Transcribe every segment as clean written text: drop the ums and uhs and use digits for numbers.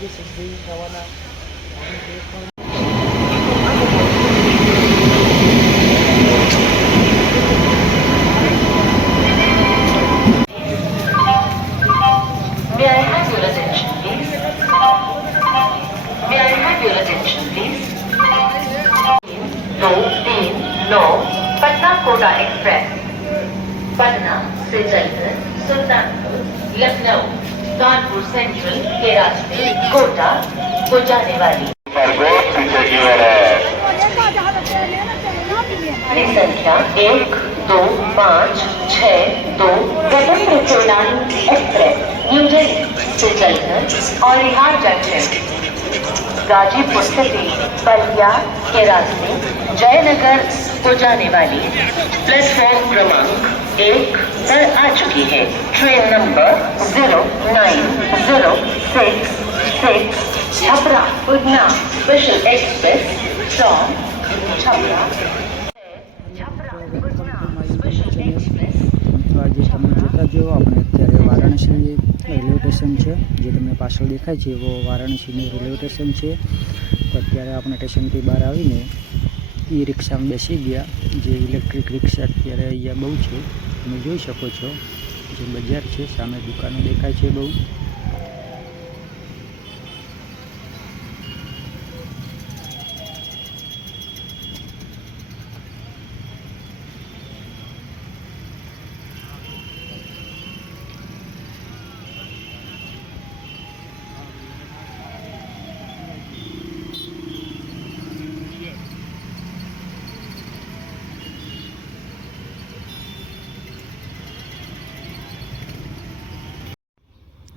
વાગે સજ્જઈ થવાના. पटना कोटा एक्सप्रेस पटना से चलकर सुल्तानपुर, लखनऊ, कानपुर सेंट्रल के रास्ते कोटा को जाने वाली संख्या 1, 2, 5, 6, 2 स्वतंत्र उड़ान एक्सप्रेस न्यू दिल्ली से चलकर औलिहार जंक्शन, गाजीपुर सिटी, बलिया के रास्ते जयनगर को जाने वाली प्लेटफॉर्म क्रमांक 1 पर आ चुकी है। ट्रेन नंबर 0906 छपरा उड़ना स्पेशल एक्सप्रेस फ्रॉम छपरा આજે તમે જોતા જો આપણે અત્યારે વારાણસી રેલવે સ્ટેશન છે, જે તમને પાછળ દેખાય છે એવો વારાણસીનું રેલવે સ્ટેશન છે. તો અત્યારે આપણે સ્ટેશનથી બહાર આવીને ઈ રિક્ષામાં બેસી ગયા. જે ઇલેક્ટ્રિક રિક્ષા અત્યારે અહીંયા બહુ છે, તમે જોઈ શકો છો. જે બજાર છે, સામે દુકાનો દેખાય છે બહુ.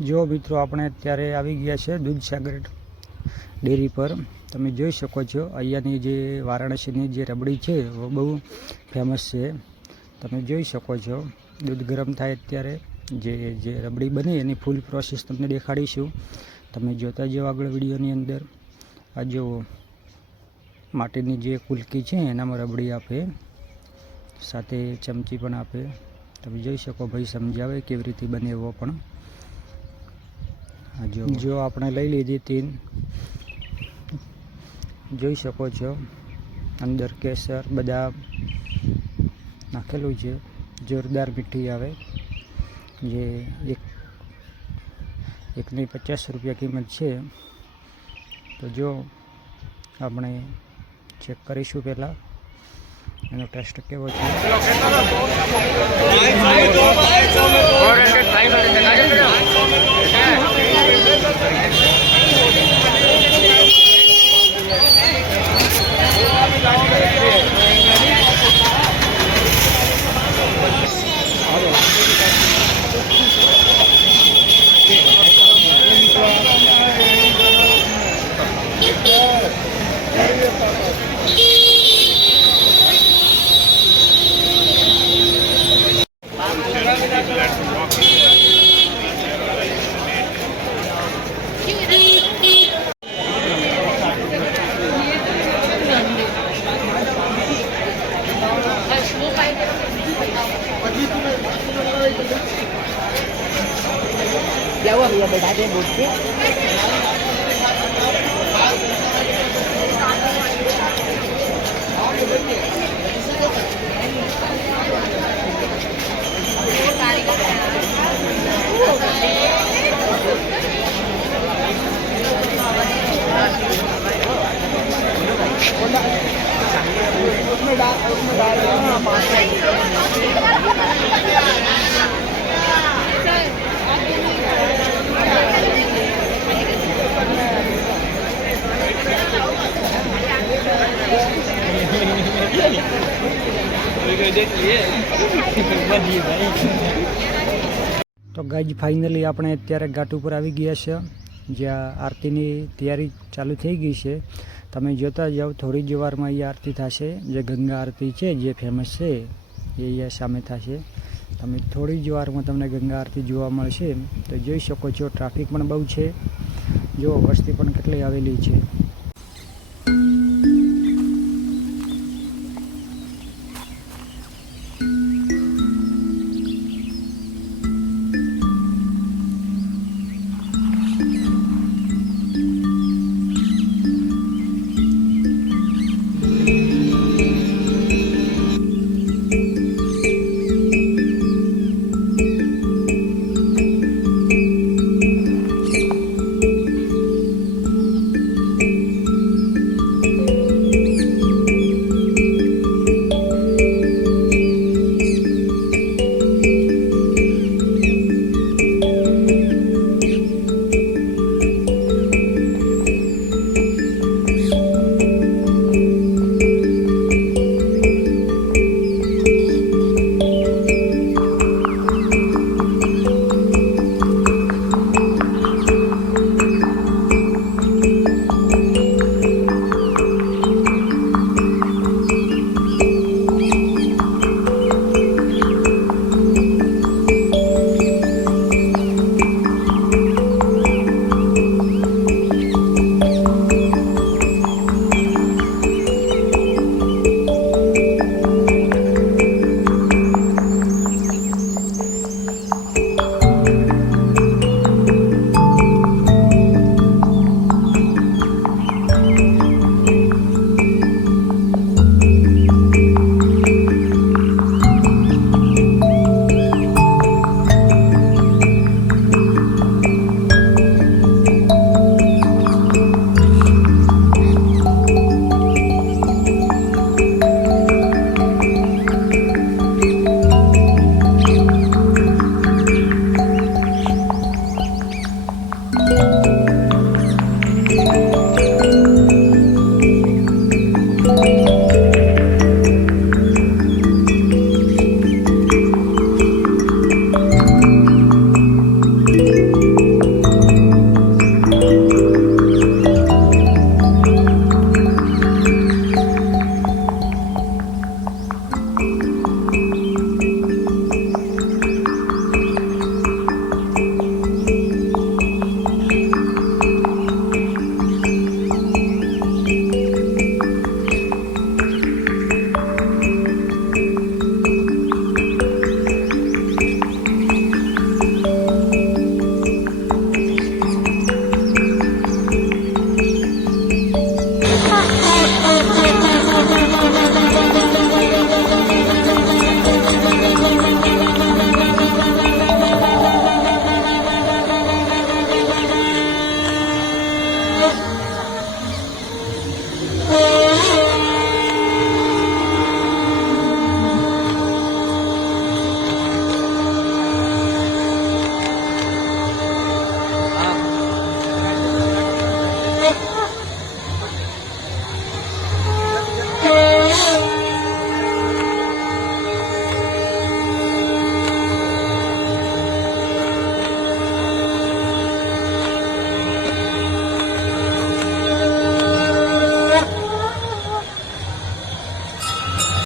જો મિત્રો આપણે અત્યારે આવી ગયા છે દૂધસાગર ડેરી પર. તમે જોઈ શકો છો અહીંયાની જે વારાણસીની જે રબડી છે એ બહુ ફેમસ છે. તમે જોઈ શકો છો દૂધ ગરમ થાય અત્યારે જે રબડી બની એની ફૂલ પ્રોસેસ તમને દેખાડીશું. તમે જોતા જાઓ આગળ વિડીયોની અંદર. આ જો માટીની જે કુલકી છે એનામાં રબડી આપે, સાથે ચમચી પણ આપે. તમે જોઈ શકો, ભાઈ સમજાવે કેવી રીતે બને એવો પણ. જો આપણે લઈ લીધી 3, જોઈ શકો છો અંદર કેસર બદામ નાખેલું છે. જોરદાર મીઠી આવે. જે એકની 50 રૂપિયા કિંમત છે. તો જો આપણે ચેક કરીશું પહેલાં એનો ટેસ્ટ કેવો છે. क्या हुआ भैया, बैठा दे बोल के. उसमें डाल તો ગાઈઝ ફાઇનલી આપણે અત્યારે ઘાટ ઉપર આવી ગયા છે, જ્યાં આરતીની તૈયારી ચાલુ થઈ ગઈ છે. તમે જોતા જાઓ, થોડી જ વારમાં અહીંયા આરતી થશે. જે ગંગા આરતી છે જે ફેમસ છે એ અહીંયા સામે થશે. તમે થોડી જ વારમાં તમને ગંગા આરતી જોવા મળશે. તો જોઈ શકો છો ટ્રાફિક પણ બહુ છે. જો વસ્તી પણ કેટલી આવેલી છે.